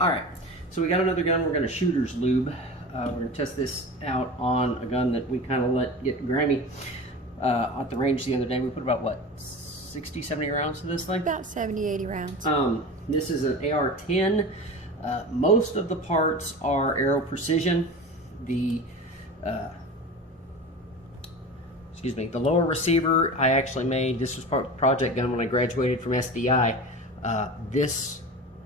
Alright, so we got another gun. We're going to Shooter Lube. We're going to test this out on a gun that we kind of let get grimy at the range the other day. We put about, what, 60, 70 rounds to this thing? About 70, 80 rounds. This is an AR-10. Most of the parts are Aero Precision. The the lower receiver I actually made. This was part of the project gun when I graduated from SDI. This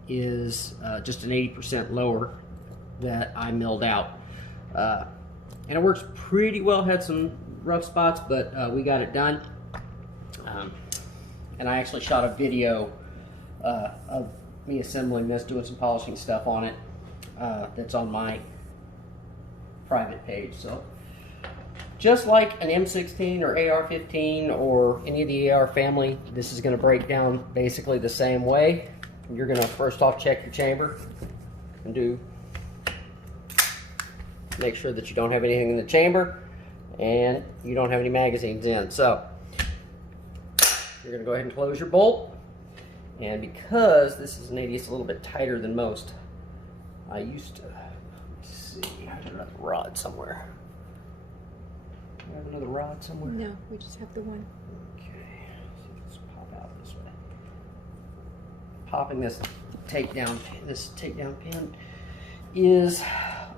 is just an 80% lower that I milled out. And it works pretty well. Had some rough spots, but we got it done. And I actually shot a video of me assembling this, doing some polishing stuff on it. That's on my private page. So just like an M16 or AR-15 or any of the AR family, this is going to break down basically the same way. You're going to first off check your chamber and make sure that you don't have anything in the chamber and you don't have any magazines in. So you're going to go ahead and close your bolt. And because this is an 80, it's a little bit tighter than most. I used to, let me see, I have another rod somewhere. Do I have another rod somewhere? No, we just have the one. Okay, so let's pop out this way. Popping this takedown pin is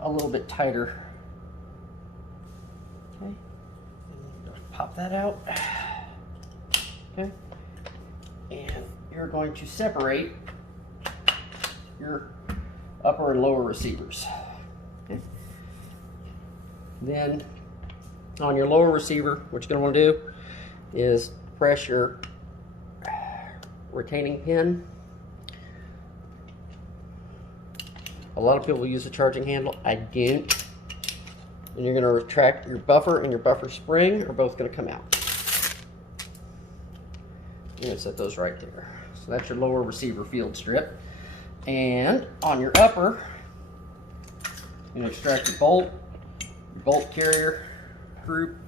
a little bit tighter. Okay, pop that out. Okay, and you're going to separate your upper and lower receivers. Okay. Then on your lower receiver, what you're going to want to do is press your retaining pin. A lot of people use a charging handle. I don't. And you're going to retract your buffer, and your buffer spring are both going to come out. You're going to set those right there. So that's your lower receiver field strip. And on your upper, you're going to extract your bolt carrier group,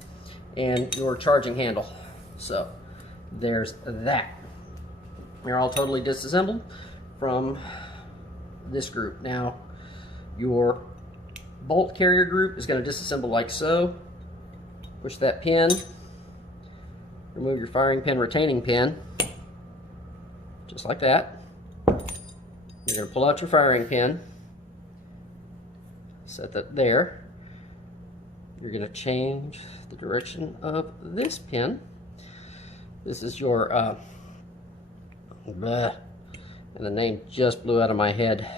and your charging handle. So there's that. You're all totally disassembled from this group. Now your bolt carrier group is going to disassemble like so. Push that pin, remove your firing pin, retaining pin, just like that. You're going to pull out your firing pin, set that there. You're going to change the direction of this pin. This is your, and the name just blew out of my head,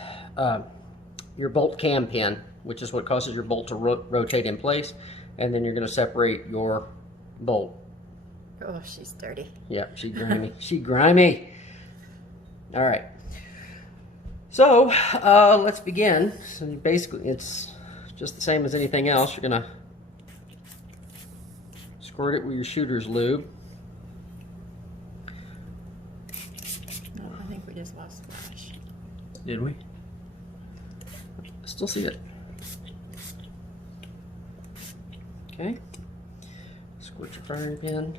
your bolt cam pin, which is what causes your bolt to rotate in place. And then you're going to separate your bolt. Oh, she's dirty. Yeah, she's grimy. She's grimy. All right. So let's begin. So basically, it's just the same as anything else. You're going to squirt it with your Shooter Lube. No, I think we just lost the flash. Did we? I still see it. Okay. Squirt your firing pin.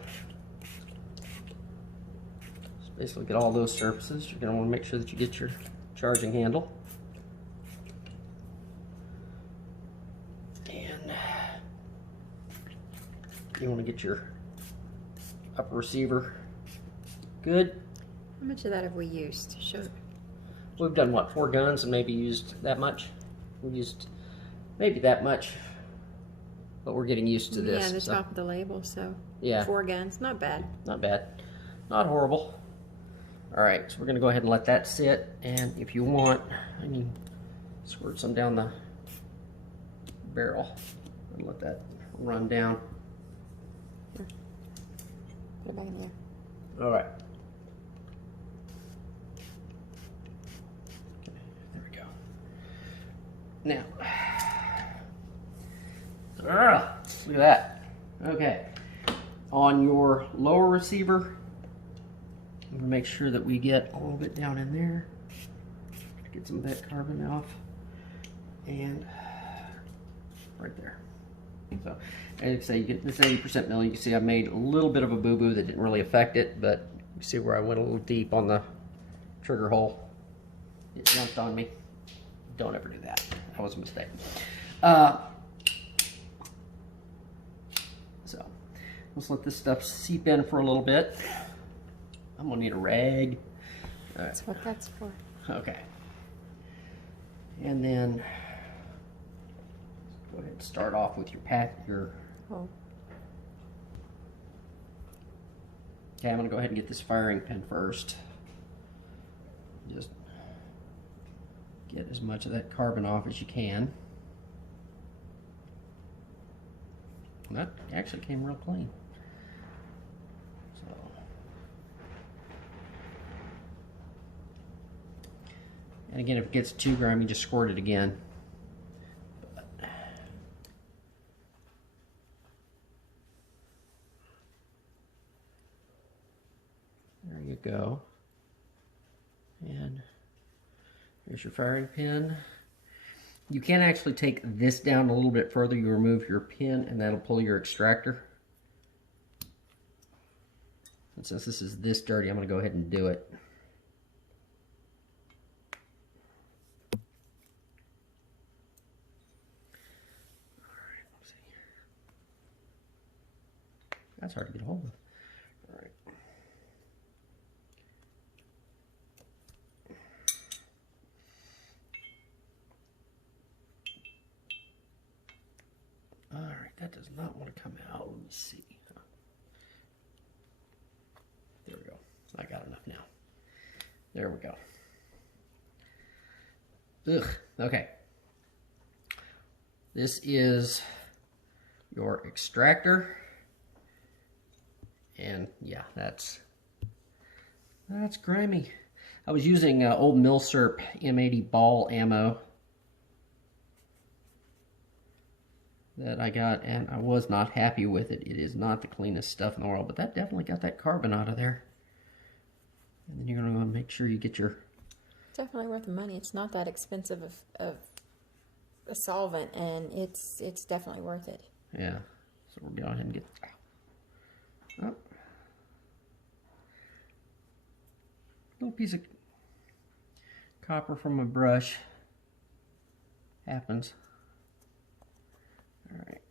Just basically get all those surfaces. You're going to want to make sure that you get your charging handle. And you want to get your upper receiver good. How much of that have we used? Show. We've done what, 4 guns and maybe used that much? We've used maybe that much, but we're getting used to this. Yeah, the top of the label, so yeah, 4 guns, not bad. Not bad, not horrible. All right, so we're gonna go ahead and let that sit, and if you want, I can squirt some down the barrel and let that run down. Here. Put it back in the air. All right. Okay, there we go. Now, look at that. Okay, on your lower receiver, I'm gonna make sure that we get a little bit down in there. Get some of that carbon off, and right there. So, as I say, you get this 80% mill. You can see I made a little bit of a boo-boo that didn't really affect it, but you see where I went a little deep on the trigger hole. It jumped on me. don't ever do that. That was a mistake. So let's let this stuff seep in for a little bit. I'm gonna need a rag. All right. That's what that's for. Okay. And then go ahead and start off with your Oh. Okay, I'm gonna go ahead and get this firing pin first. Just get as much of that carbon off as you can. And that actually came real clean. So, and again, if it gets too grimy, just squirt it again. But, there you go. And here's your firing pin. You can actually take this down a little bit further. You remove your pin and that'll pull your extractor. And since this is this dirty, I'm going to go ahead and do it. Alright, let's see. That's hard to get a hold of. Alright. Alright, that does not want to come out. Let me see. There we go. I got enough now. There we go. Ugh. Okay. This is your extractor. And yeah, that's grimy. I was using old Milsurp M80 ball ammo that I got, and I was not happy with it. It is not the cleanest stuff in the world, but that definitely got that carbon out of there. And then you're going to want to make sure you get your... Definitely worth the money. It's not that expensive of a solvent, and it's definitely worth it. Yeah. So we'll go ahead and get... Oh. Little piece of copper from a brush. Happens. Alright.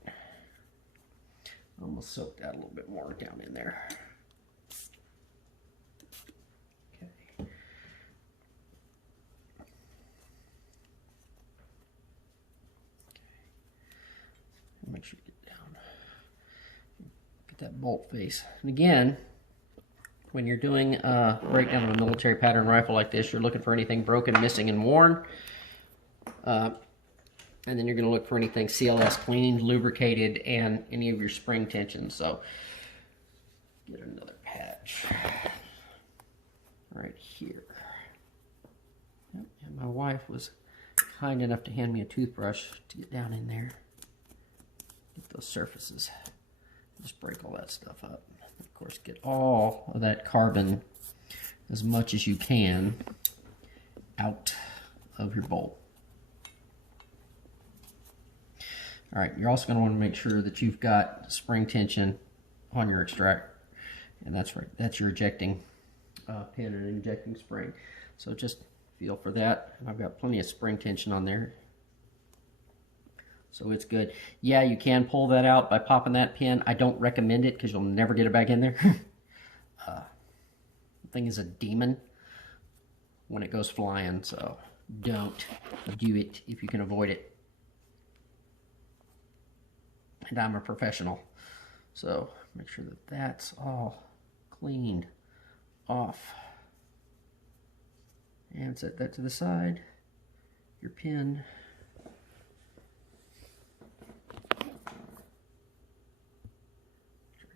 Almost soaked that a little bit more down in there. Okay. Make sure you get down. Get that bolt face. And again, when you're doing a breakdown of a military pattern rifle like this, you're looking for anything broken, missing, and worn. And then you're going to look for anything CLS cleaned, lubricated, and any of your spring tensions. So, get another patch right here. Yep. And my wife was kind enough to hand me a toothbrush to get down in there. Get those surfaces. Just break all that stuff up. Of course, get all of that carbon, as much as you can, out of your bolt. All right, you're also going to want to make sure that you've got spring tension on your extract, and that's right. That's your ejecting pin and ejecting spring. So just feel for that. And I've got plenty of spring tension on there, so it's good. Yeah, you can pull that out by popping that pin. I don't recommend it because you'll never get it back in there. The thing is a demon when it goes flying, so don't do it if you can avoid it. And I'm a professional, so make sure that that's all cleaned off. And set that to the side. Your pin. Try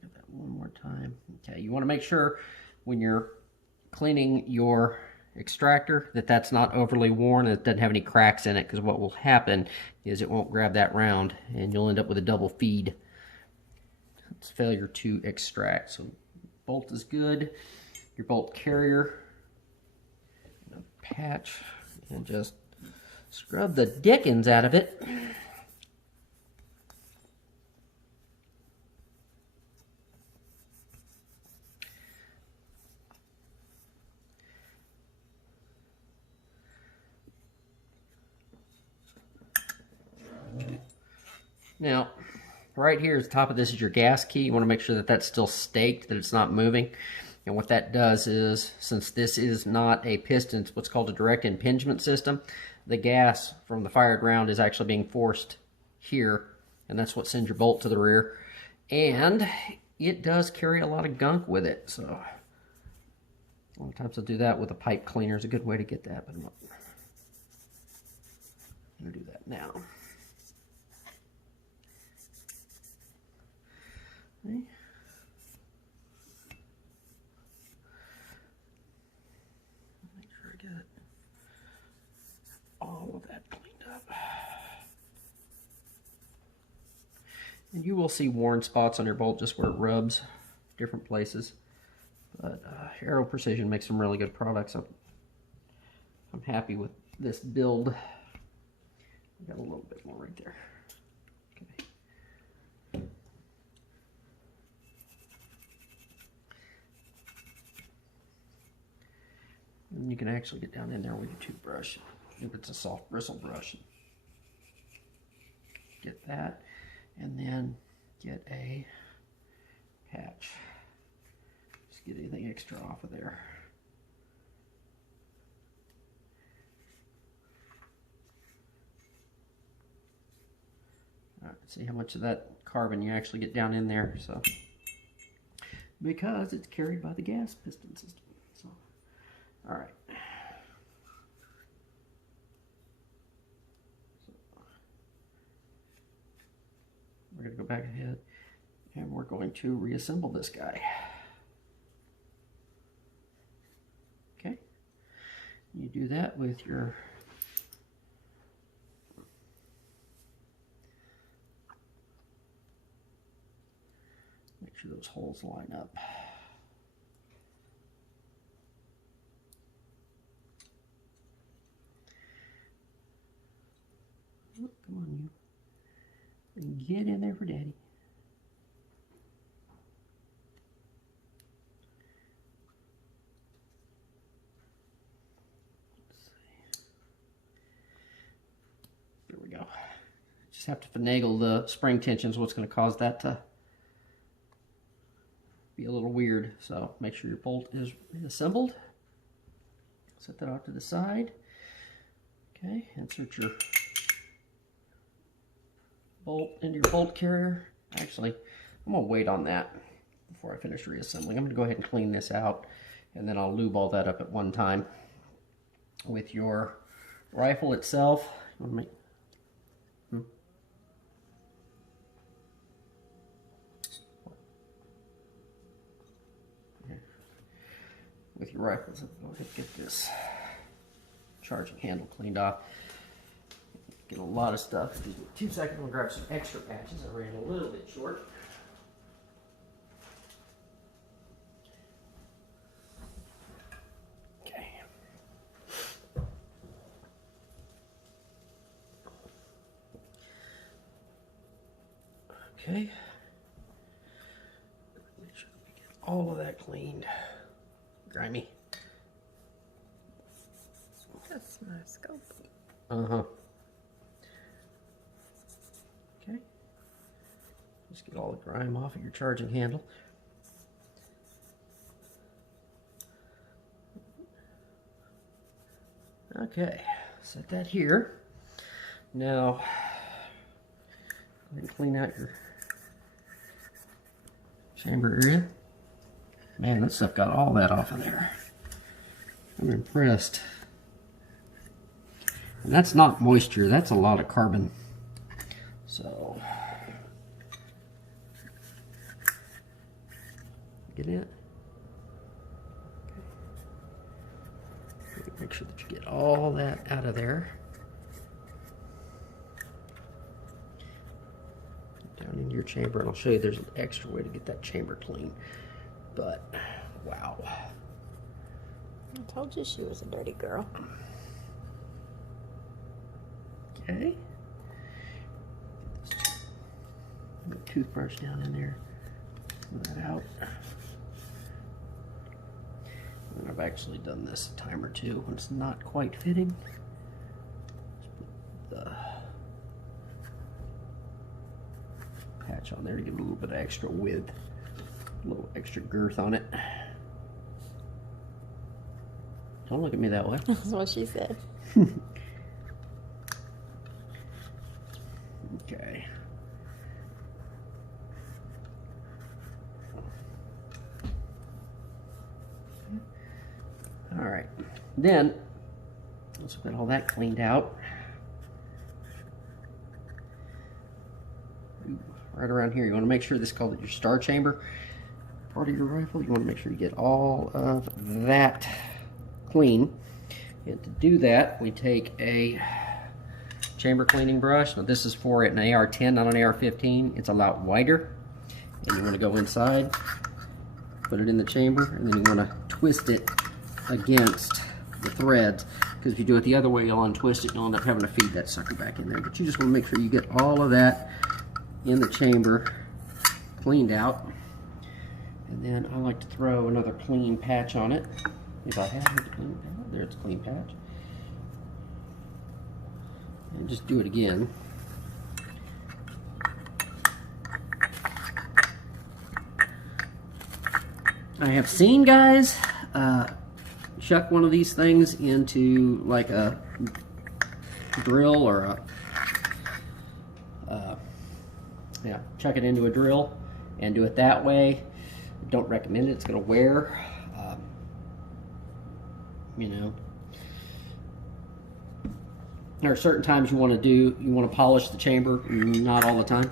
that one more time. Okay, you want to make sure when you're cleaning your extractor that that's not overly worn and it doesn't have any cracks in it, because what will happen is it won't grab that round and you'll end up with a double feed. It's failure to extract. So bolt is good. Your bolt carrier, a patch, and just scrub the dickens out of it. Now, right here at the top of this is your gas key. You want to make sure that that's still staked, that it's not moving. And what that does is, since this is not a piston, it's what's called a direct impingement system, the gas from the fire ground is actually being forced here, and that's what sends your bolt to the rear. And it does carry a lot of gunk with it, so a lot of times I'll do that with a pipe cleaner. Is a good way to get that, but I'm not going to do that now. Okay. Make sure I get all of that cleaned up. And you will see worn spots on your bolt just where it rubs different places. But Aero Precision makes some really good products. I'm happy with this build. I got a little bit more right there. Okay. And you can actually get down in there with your toothbrush if it's a soft bristle brush. Get that, and then get a patch. Just get anything extra off of there. All right, see how much of that carbon you actually get down in there. So, because it's carried by the gas piston system. So, all right. We're going to go back ahead and we're going to reassemble this guy. Okay. You do that with your make sure those holes line up. Oh, come on, you. Get in there for Daddy. Let's see. There we go. Just have to finagle the spring tensions. What's going to cause that to be a little weird. So make sure your bolt is assembled. Set that off to the side. Okay, insert your bolt into your bolt carrier. Actually, I'm going to wait on that before I finish reassembling. I'm going to go ahead and clean this out, and then I'll lube all that up at one time. With your rifle itself, you want to make, with your rifles, go ahead and get this charging handle cleaned off. Get a lot of stuff. Excuse me 2 seconds. We'll grab some extra patches. I ran a little bit short. Okay. Okay. Make sure we get all of that cleaned. Grimy. That's my scope. Uh-huh. Okay. Just get all the grime off of your charging handle. Okay, set that here. Now, go ahead and clean out your chamber area. Man, that stuff got all that off of there. I'm impressed. And that's not moisture, that's a lot of carbon. So, get it. Okay. Make sure that you get all that out of there. Down into your chamber, and I'll show you there's an extra way to get that chamber clean. But, wow. I told you she was a dirty girl. Okay. Put a toothbrush down in there. Pull that out. And I've actually done this a time or two when it's not quite fitting. Just put the patch on there to give it a little bit of extra width, a little extra girth on it. Don't look at me that way. That's what she said. Okay. All right. Then, once we've got all that cleaned out, right around here, you want to make sure this is called your star chamber part of your rifle. You want to make sure you get all of that clean. And to do that, we take a chamber cleaning brush. Now this is for an AR-10, not an AR-15. It's a lot wider. And you want to go inside, put it in the chamber, and then you want to twist it against the threads. Because if you do it the other way, you'll untwist it, you'll end up having to feed that sucker back in there. But you just want to make sure you get all of that in the chamber cleaned out. And then I like to throw another clean patch on it. If I have it clean patch, there it's a clean patch. And just do it again. I have seen guys chuck one of these things into like a drill or a chuck it into a drill and do it that way. Don't recommend it. It's going to wear. You know, there are certain times you want to polish the chamber, not all the time.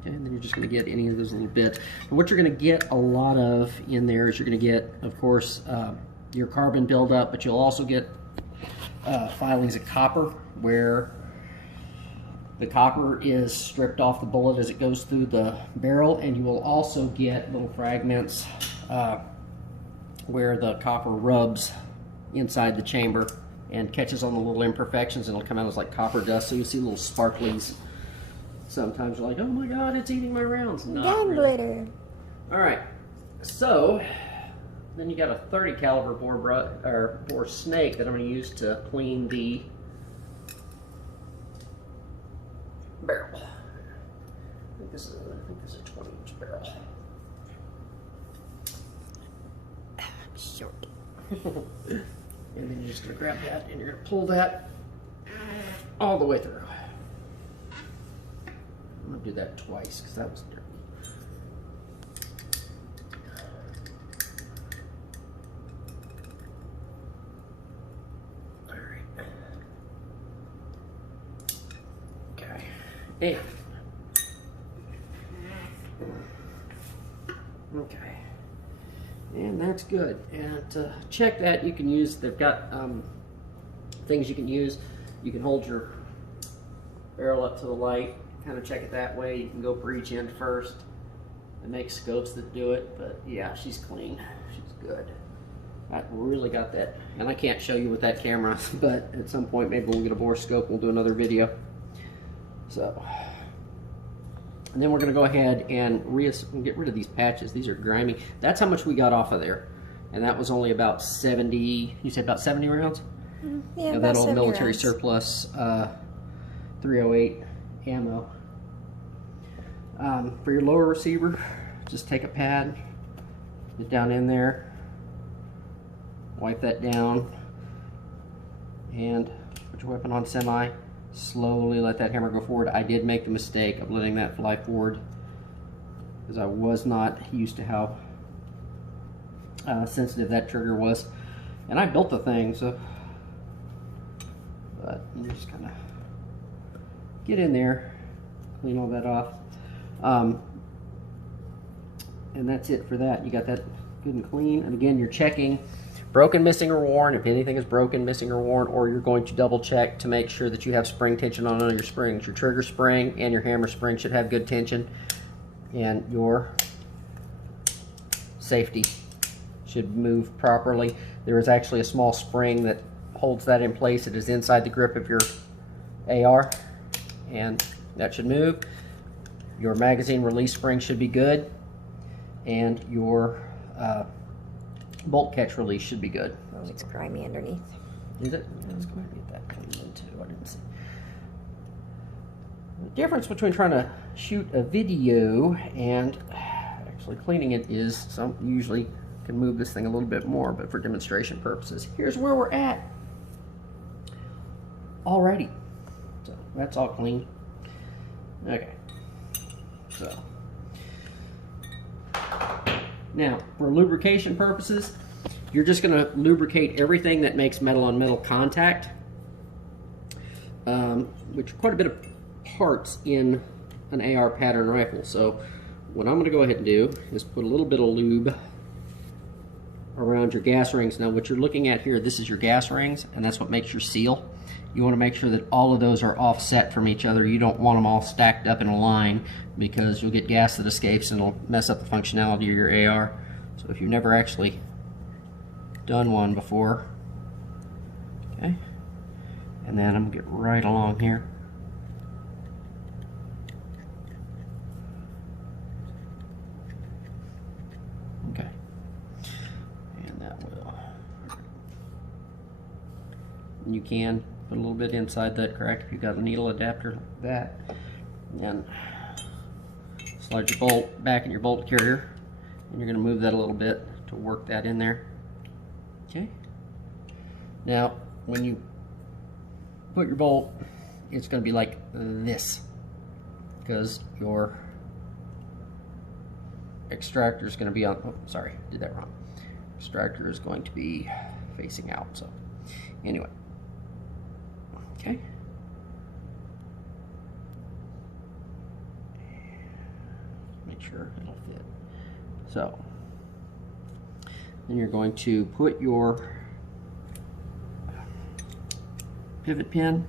Okay, and then you're just going to get any of those little bits. And what you're going to get a lot of in there is you're going to get, of course, your carbon buildup, but you'll also get filings of copper where the copper is stripped off the bullet as it goes through the barrel, and you will also get little fragments where the copper rubs inside the chamber and catches on the little imperfections, and it'll come out as like copper dust, so you see little sparklies. Sometimes you're like, oh my god, it's eating my rounds. Gun glitter. Alright, so then you got a 30 caliber bore snake that I'm going to use to clean the barrel. I think this is a 20-inch barrel. Short. And then you're just going to grab that and you're going to pull that all the way through. I'm going to do that twice because that was dirty. Alright. Okay. And okay. And that's good. And to check that, you can use, they've got things you can use. You can hold your barrel up to the light, kind of check it that way. You can go for each end first. It makes scopes that do it, but yeah, she's clean. She's good. I really got that. And I can't show you with that camera, but at some point maybe we'll get a bore scope. We'll do another video. So, and then we're going to go ahead and get rid of these patches. These are grimy. That's how much we got off of there. And that was only about 70, you said about 70 rounds? Yeah, of that old military surplus 308 ammo. For your lower receiver, just take a pad, get down in there, wipe that down, and put your weapon on semi. Slowly let that hammer go forward. I did make the mistake of letting that fly forward because I was not used to how sensitive that trigger was. And I built the thing, so, but you just kind of get in there, clean all that off. And that's it for that. You got that good and clean. And again, you're checking broken, missing, or worn. If anything is broken, missing, or worn, or you're going to double check to make sure that you have spring tension on all your springs. Your trigger spring and your hammer spring should have good tension, and your safety should move properly. There is actually a small spring that holds that in place. It is inside the grip of your AR, and that should move. Your magazine release spring should be good, and your bolt catch release should be good. It's grimy underneath. Is it? Let's go ahead and get that cleaned in too. I didn't see. The difference between trying to shoot a video, and actually cleaning it is some, usually can move this thing a little bit more, but for demonstration purposes, here's where we're at. Alrighty, so that's all clean. Okay, so now for lubrication purposes, you're just going to lubricate everything that makes metal on metal contact, which are quite a bit of parts in an AR pattern rifle. So what I'm going to go ahead and do is put a little bit of lube around your gas rings. Now what you're looking at here, this is your gas rings, and that's what makes your seal. You want to make sure that all of those are offset from each other. You don't want them all stacked up in a line, because you'll get gas that escapes and it'll mess up the functionality of your AR. So if you've never actually done one before, okay, and then I'm gonna get right along here. Okay, and that will, and you can put a little bit inside that crack if you've got a needle adapter like that, and slide your bolt back in your bolt carrier, and you're going to move that a little bit to work that in there. Okay. Now, when you put your bolt, it's going to be like this, because your extractor is going to be on, oh, sorry, did that wrong. Extractor is going to be facing out, so anyway. Okay. Make sure it'll fit. So, then you're going to put your pivot pin.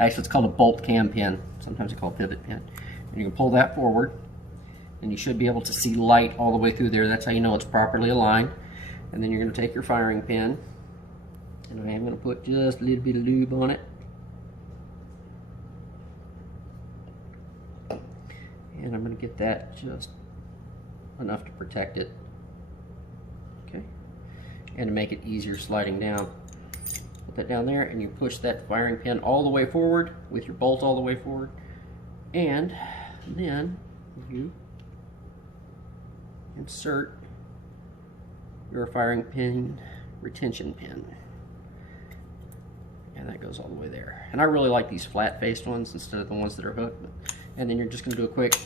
Actually, it's called a bolt cam pin. Sometimes it's called pivot pin. And you can pull that forward, and you should be able to see light all the way through there. That's how you know it's properly aligned. And then you're going to take your firing pin, and I am going to put just a little bit of lube on it. And I'm going to get that just enough to protect it, okay, and to make it easier sliding down. Put that down there, and you push that firing pin all the way forward with your bolt all the way forward, and then you insert your firing pin retention pin, and that goes all the way there. And I really like these flat-faced ones instead of the ones that are hooked. And then you're just going to do a quick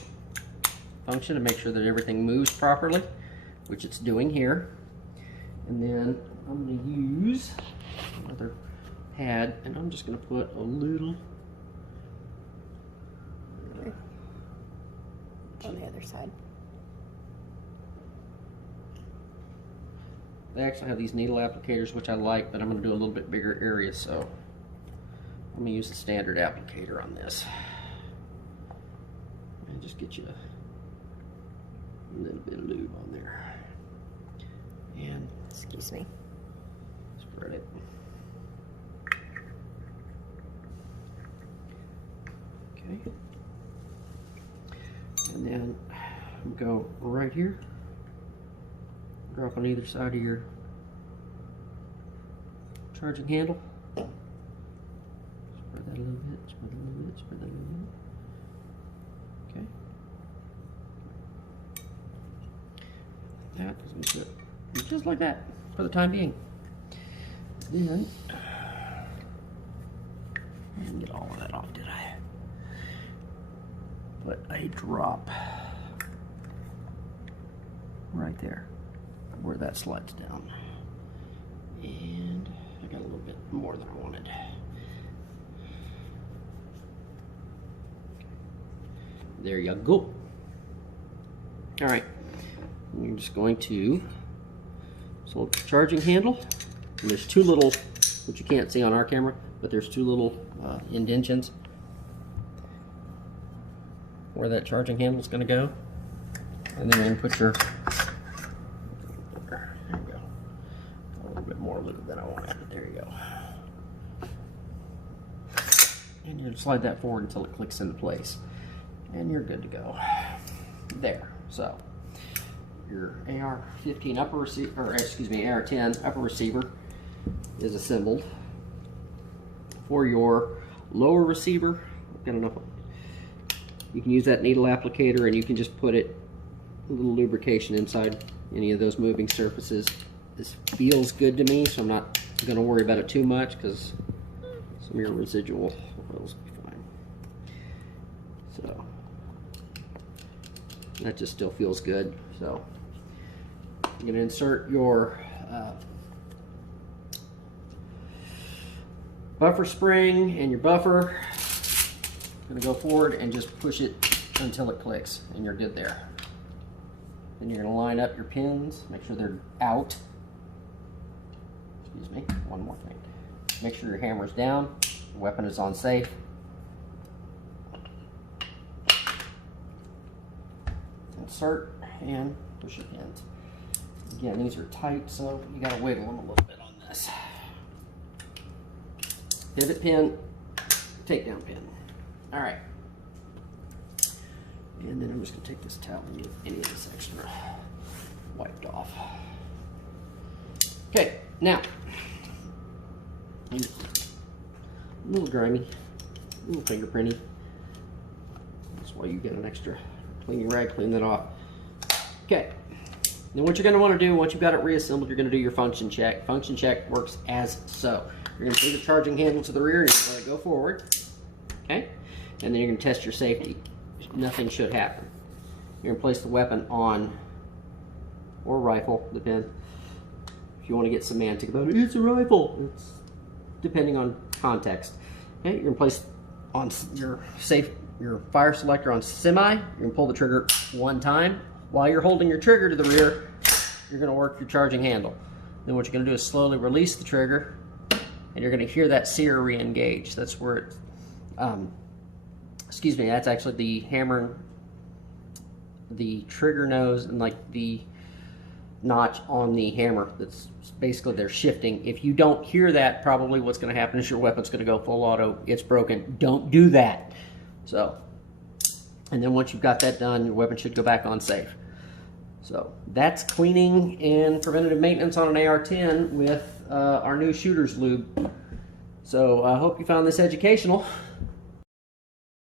function to make sure that everything moves properly, which it's doing here. And then I'm going to use another pad, and I'm just going to put a little on the other side. They actually have these needle applicators, which I like, but I'm going to do a little bit bigger area, so I'm going to use the standard applicator on this. And just get you a little bit of lube on there. And excuse me. Spread it. Okay. And then go right here. Drop on either side of your charging handle. Spread that a little bit, spread that a little bit, spread that a little bit. Okay. That is good. Just like that for the time being. Then, I didn't get all of that off, did I? Put a drop right there where that slides down. And I got a little bit more than I wanted. There you go. All right, you're just going to select the charging handle. And there's two little, which you can't see on our camera, but there's two little indentions where that charging handle is going to go. And then you're going to put your, there you go, a little bit more lube than I wanted. There you go. And you slide that forward until it clicks into place. And you're good to go. There. So your AR-15 upper receiver, or excuse me, AR-10 upper receiver is assembled. For your lower receiver, I've got enough. You can use that needle applicator, and you can just put a little lubrication inside any of those moving surfaces. This feels good to me, so I'm not going to worry about it too much because some of your residual oils will be fine. So that just still feels good. So you're going to insert your buffer spring and your buffer. Going to go forward and just push it until it clicks, and you're good there. Then you're going to line up your pins, make sure they're out. Excuse me, one more thing. Make sure your hammer's down, your weapon is on safe. Insert and push your pins. Again, these are tight, so you got to wiggle them a little bit on this. Pivot pin, takedown pin. All right. And then I'm just going to take this towel and get any of this extra wiped off. Okay, now, a little grimy, a little fingerprinty. That's why you get an extra cleaning rag, clean that off. Okay, then what you're going to want to do once you've got it reassembled, you're going to do your function check. Function check works as so. You're going to take the charging handle to the rear and you're going to go forward. Okay, and then you're going to test your safety. Nothing should happen. You're going to place the weapon on, or rifle, depends. If you want to get semantic about it, it's a rifle. It's depending on context. Okay, you're going to place on your fire selector on semi. You're going to pull the trigger one time. While you're holding your trigger to the rear, you're going to work your charging handle. Then what you're going to do is slowly release the trigger, and you're going to hear that sear re-engage. That's where it, excuse me, that's actually the hammer, the trigger nose, and like the notch on the hammer. That's basically they're shifting. If you don't hear that, probably what's going to happen is your weapon's going to go full auto. It's broken. Don't do that. So, and then once you've got that done, your weapon should go back on safe. So that's cleaning and preventative maintenance on an AR-10 with our new Shooter's Lube. So I hope you found this educational.